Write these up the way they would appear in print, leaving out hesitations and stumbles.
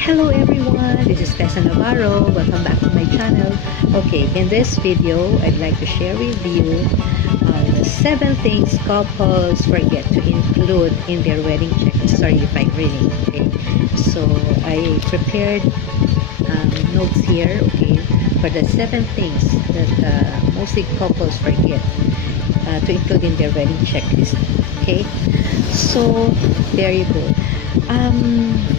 Hello everyone, this is Tessa Navarro. Welcome back to my channel. Okay, in this video, I'd like to share with you the 7 things couples forget to include in their wedding checklist. Sorry if I'm reading, okay? So, I prepared notes here, okay, for the 7 things that mostly couples forget to include in their wedding checklist, okay? So, there you go.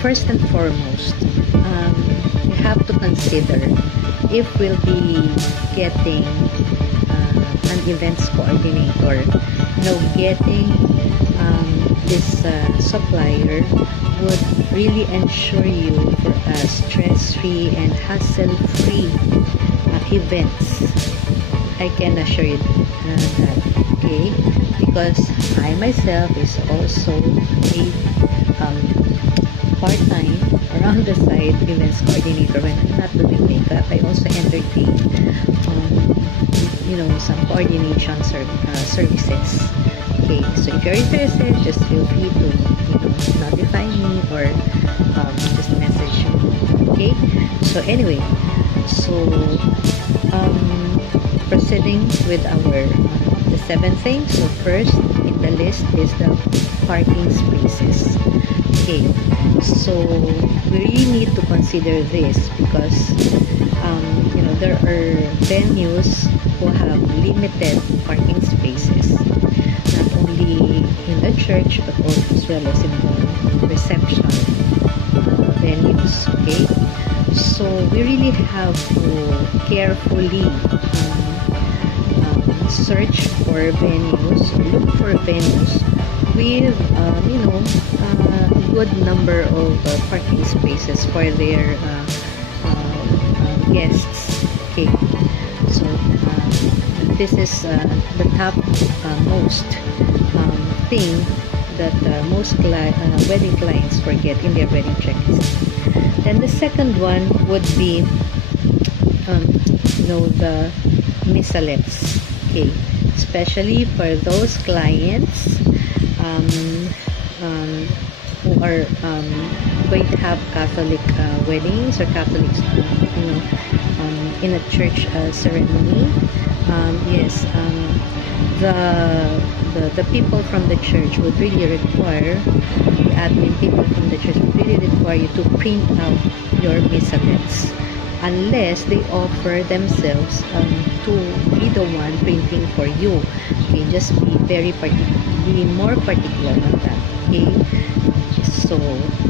First and foremost, you have to consider if we'll be getting an events coordinator. Getting this supplier would really ensure you for a stress-free and hassle-free events. I can assure you that, okay? Because I myself is also a part-time or on the side events coordinator. When I'm not doing makeup, I also entertain some coordination services. Okay, so if you're interested, just feel free to notify me or just message me. Okay, so anyway, so proceeding with our the 7th thing. So first in the list is the parking spaces. Okay, so we really need to consider this because there are venues who have limited parking spaces, not only in the church but also as well as in the reception venues. Okay, so we really have to carefully search for venues, look for venues with a good number of parking spaces for their guests. Okay, so this is the top most thing that most wedding clients forget in their wedding checklist. Then the second one would be the missalettes. Okay, especially for those clients who are going to have Catholic weddings or Catholic in a church ceremony. Yes, the people from the church would really require, the admin people from the church would really require you to print out your missalettes, unless they offer themselves to be the one printing for you. Okay, just be more particular on that. Okay, so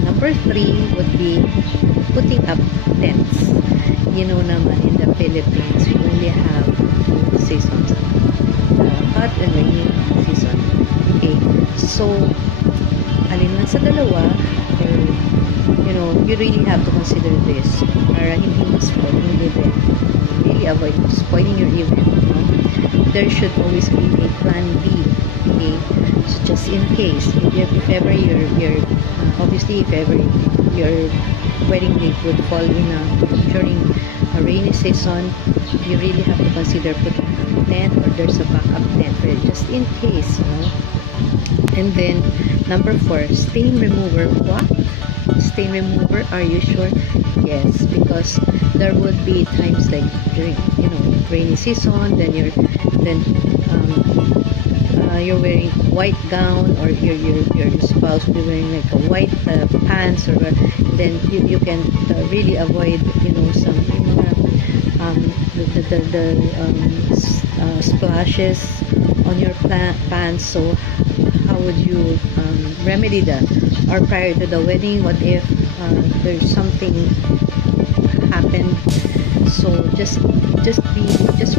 number 3 would be putting up tents. Naman in the Philippines, we only have 2 seasons, hot and rainy season. Okay, so alin man sa dalawa, or you really have to consider this para hindi ma-spoil yung event, really avoid spoiling your event. There should always be a plan B. Okay, so just in case if ever obviously if ever your wedding date would fall during a rainy season, you really have to consider putting a tent, or there's a backup tent for it, just in case. And then number 4, stain remover. What? Stain remover, are you sure? Yes, because there would be times like during rainy season, then you're wearing white gown, or your spouse will be wearing like a white pants, or then you can really avoid some splashes on your pants. So how would you remedy that? Or prior to the wedding, what if there's something happened? So just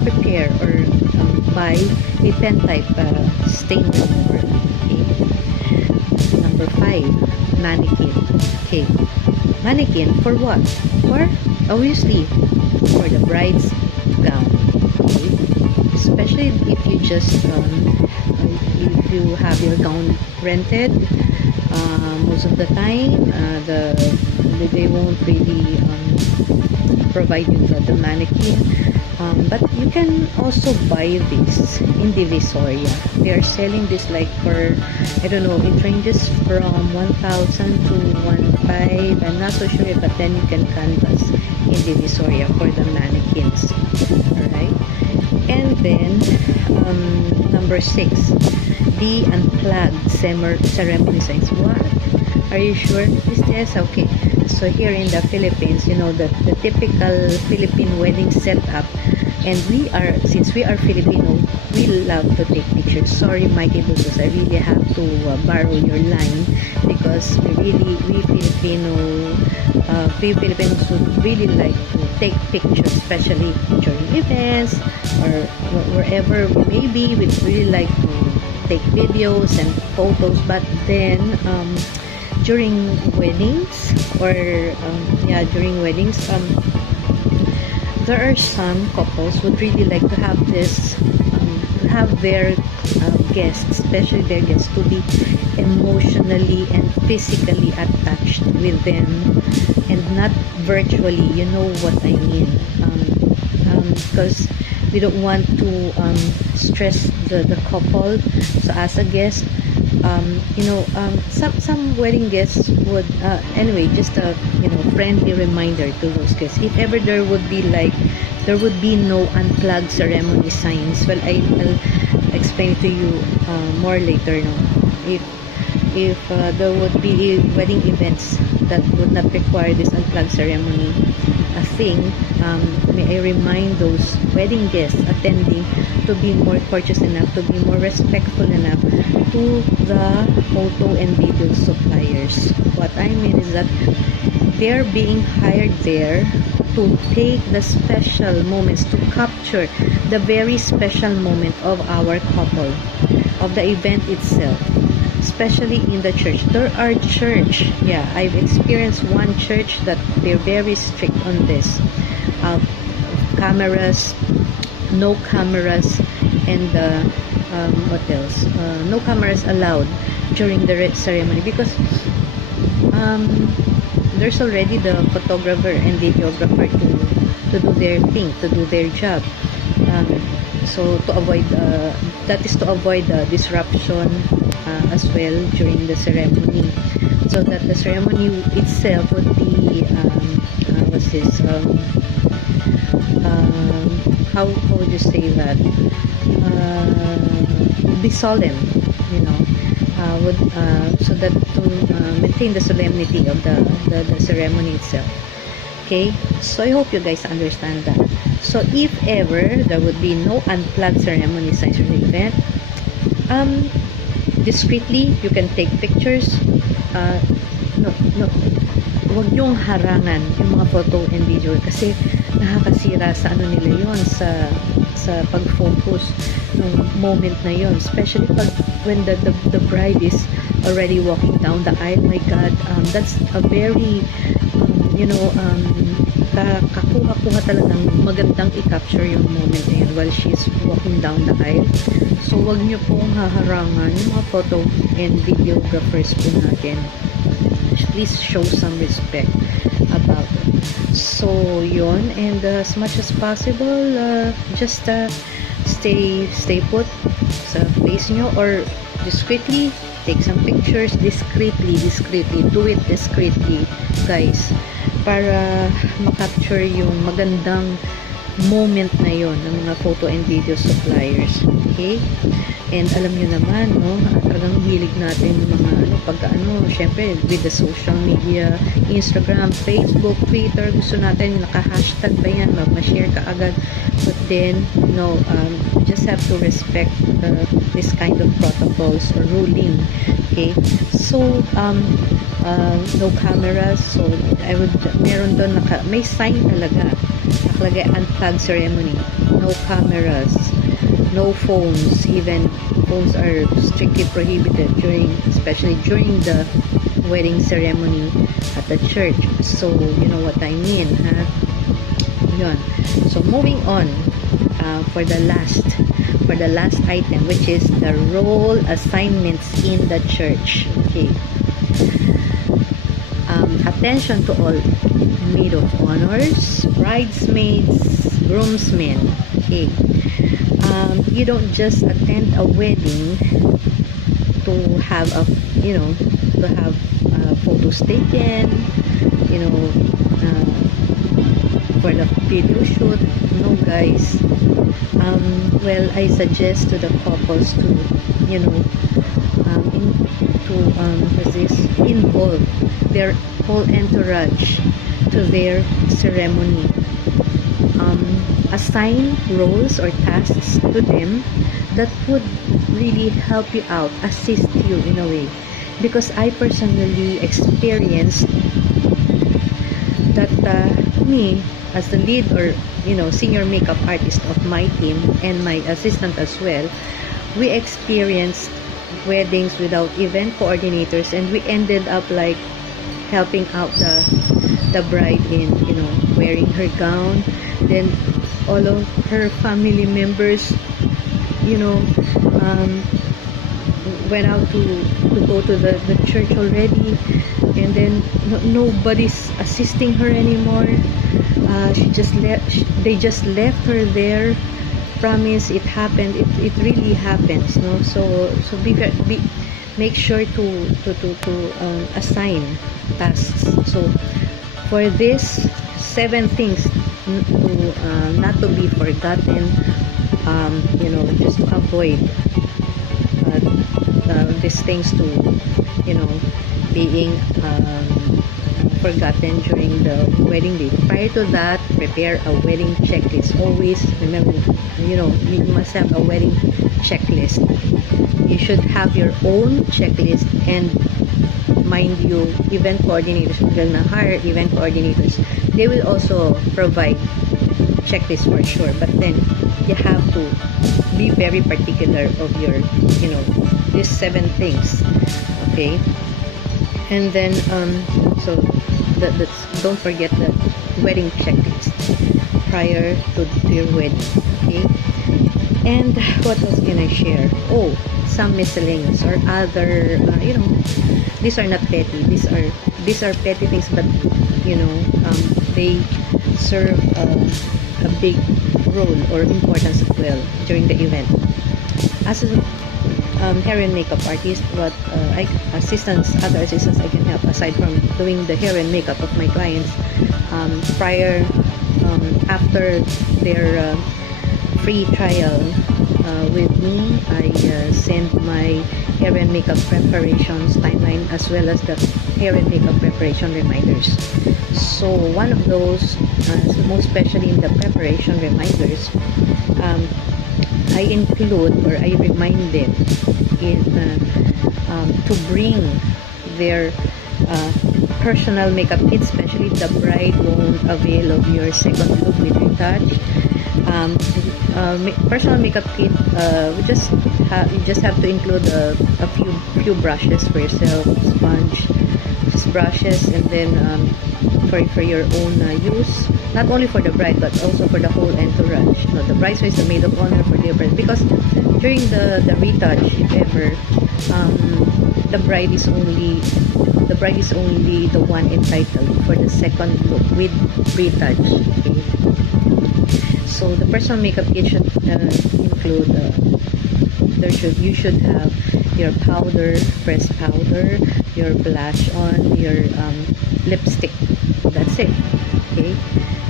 prepare or buy a pen type stain remover. Okay. Number 5, mannequin. Okay, mannequin for what? For obviously for the bride's gown. Okay, especially if you just if you have your gown rented. Most of the time they won't really provide you the mannequin. But you can also buy this in Divisoria. They are selling this like for, I don't know, it ranges from 1,000 to 1,500. I'm not so sure, but then you can canvas in Divisoria for the mannequins. Alright? And then, number 6, the unplugged ceremony signs. What? Are you sure? Yes, okay. So here in the Philippines, you know, the typical Philippine wedding setup, and since we are Filipino, we love to take pictures. Sorry, Mikey Busos, I really have to borrow your line, because we Filipinos would really like to take pictures, especially during events or wherever we may be. We'd really like to take videos and photos, but then during weddings, or during weddings, there are some couples would really like to have this, to have their guests, especially their guests, to be emotionally and physically attached with them, and not virtually. You know what I mean? Because we don't want to stress the couple. So as a guest, some wedding guests would, anyway, just a friendly reminder to those guests, if ever there would be no unplugged ceremony signs. Well, I'll explain to you more later. No, if there would be wedding events that would not require this unplugged ceremony a thing, may I remind those wedding guests attending to be more courteous enough, to be more respectful enough to the photo and video suppliers. What I mean is that they're being hired there to take the special moments, to capture the very special moment of our couple, of the event itself, especially in the church. There are church, I've experienced one church that they're very strict on this. Cameras, no cameras, and what else? No cameras allowed during the ceremony, because there's already the photographer and videographer to do their thing, to do their job. So to avoid that is to avoid disruption as well during the ceremony, so that the ceremony itself would be how would you say that, be solemn, so that to maintain the solemnity of the ceremony itself. Okay, so I hope you guys understand that. So if ever there would be no unplugged ceremony signs for the event, discreetly you can take pictures. Huwag nyong harangan yung mga photo and video, kasi nakakasira sa nila yon, sa pag-focus ng moment na yon, especially when the bride is already walking down the aisle. My God, that's a very kakuha-kuha talagang magandang i-capture yung moment na yun while she's walking down the aisle. So wag nyo pong haharangan yung mga photo and videographers po natin. Please show some respect about it. So yun, and as much as possible, just stay put sa place nyo, or discreetly take some pictures. Discreetly, do it discreetly, guys, para makapture yung magandang moment na yon ng mga photo and video suppliers. Okay? And alam nyo naman, no, talagang hilig natin yung mga syempre with the social media, Instagram, Facebook, Twitter, gusto natin naka-hashtag pa yan, ma-share ka agad. But then, just have to respect this kind of protocols or ruling. Okay? So, no cameras. So, meron doon, may sign talaga. Nakalagay, unplugged ceremony. No cameras. No phones. Even phones are strictly prohibited especially during the wedding ceremony at the church. So, you know what I mean, ha? Yun. So, moving on for the last item, which is the role assignments in the church. Okay. Attention to all maid of honors, bridesmaids, groomsmen. Okay, you don't just attend a wedding to have a, you know, to have photos taken, you know, for the video shoot. No, guys. Well, I suggest to the couples to, you know, involve their whole entourage to their ceremony. Assign roles or tasks to them that would really help you out, assist you in a way. Because I personally experienced that me as the lead, or you know, senior makeup artist of my team and my assistant as well, we experienced weddings without event coordinators, and we ended up like helping out the bride in, you know, wearing her gown. Then all of her family members, you know, went out to go to the church already, and then nobody's assisting her anymore. She just they just left her there. Promise, it happened. It really happens, no? So make sure to assign tasks. So for this 7 things to not to be forgotten, you know, just to avoid these things to, you know, being forgotten during the wedding day. Prior to that, prepare a wedding checklist. Always remember, you know, you must have a wedding checklist. You should have your own checklist, and mind you, event coordinators, if you're gonna hire event coordinators, they will also provide checklist for sure, but then you have to be very particular of your, you know, these 7 things. Okay, and then so that's, don't forget the wedding checklist prior to your wedding. Okay, and what else can I share? Oh, some miscellaneous or other, you know, these are not petty, these are petty things, but you know, they serve a big role or importance as well during the event. As a hair and makeup artist, what other assistants I can help aside from doing the hair and makeup of my clients, prior, after their free trial with me, I send my hair and makeup preparations timeline, as well as the hair and makeup preparation reminders. So one of those, most especially in the preparation reminders, I include, or I remind them to bring their personal makeup kit, especially the bride won't avail of your second look with retouch. Personal makeup kit, you just have to include a few brushes for yourself, sponge, just brushes, and then for your own use, not only for the bride but also for the whole entourage. No, the bridesmaids, the maid of honor, for their bride, because during the retouch, if ever, the bride is only the one entitled for the second look with retouch. Okay? So the personal makeup kit should include, you should have your powder, pressed powder, your blush on, your lipstick. That's it. Okay,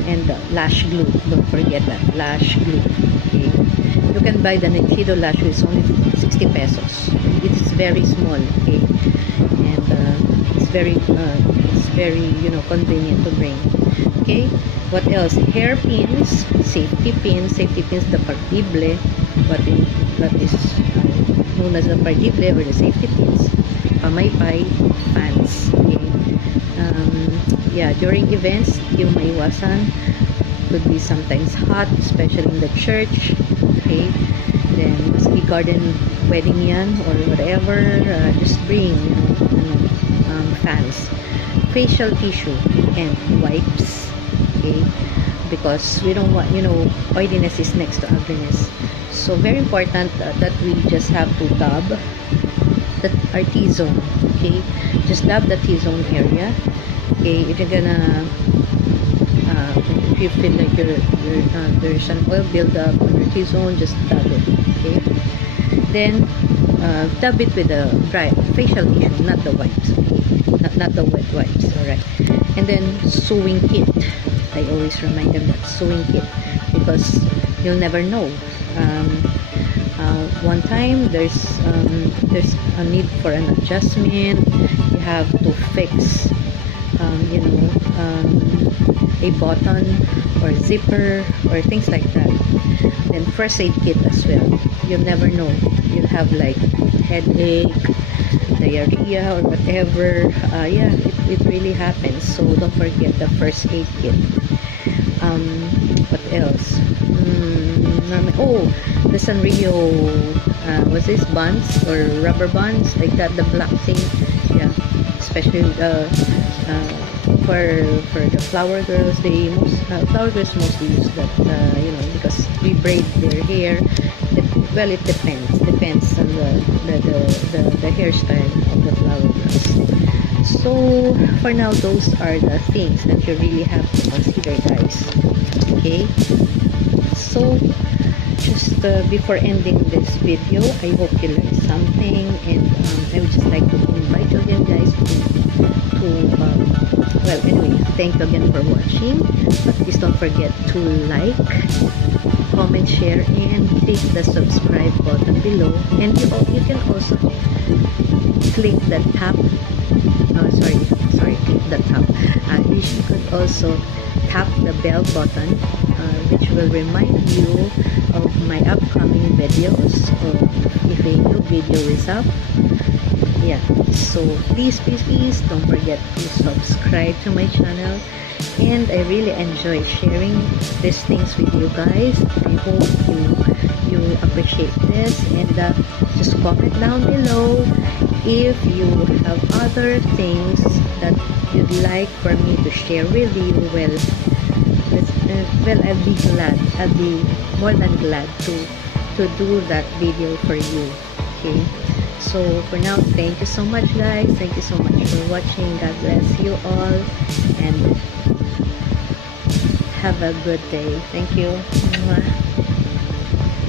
and lash glue. Don't forget that lash glue. Okay, you can buy the Nichido lash glue. It's only 60 pesos. It's very small. Okay, and it's very you know, convenient to bring. Okay, what else? Hair pins, safety pins, the partible, what is known as the partible or the safety pins, pamaypay, fans. Okay, yeah, during events, yung maiwasan, could be sometimes hot, especially in the church. Okay, then maski garden wedding yan or whatever, just bring, you know, fans, facial tissue, and wipes. Okay, because we don't want, you know, oiliness is next to ugliness. So very important that we just have to dab our T-zone. Okay, just dab the T-zone area. Okay, if you're gonna If you feel like there's an oil buildup on your T-zone, just dab it. Okay. Then dab it with a dry facial tissue, not the wipes. Okay? Not the wet wipes. All right. And then sewing kit. I always remind them that sewing kit, because you'll never know. One time there's a need for an adjustment. You have to fix a button or zipper or things like that. Then first aid kit as well. You'll never know. You'll have like headache, diarrhea, or whatever. Yeah, it really happens. So don't forget the first aid kit. What else? Oh, the Sanrio, what's this, bands or rubber bands like that, the black thing. Yeah, especially for the flower girls. Flower girls mostly use that, because we braid their hair. Well, it depends on the hairstyle of the flower girls. So for now, those are the things that you really have to consider, guys. Okay, so just before ending this video, I hope you learned something, and I would just like to invite you again, guys, well, anyway, thank you again for watching. But please don't forget to like, comment, share, and click the subscribe button below. And you can also click the tap. Click the tap. You could also tap the bell button, which will remind you of my upcoming videos, or if a new video is up. Yeah, so please don't forget to subscribe to my channel, and I really enjoy sharing these things with you guys. I hope you appreciate this, and just comment down below if you have other things that you'd like for me to share with you. I'll be glad. I'll be more than glad to do that video for you. Okay. So for now, thank you so much, guys. Thank you so much for watching. God bless you all, and have a good day. Thank you. Mwah.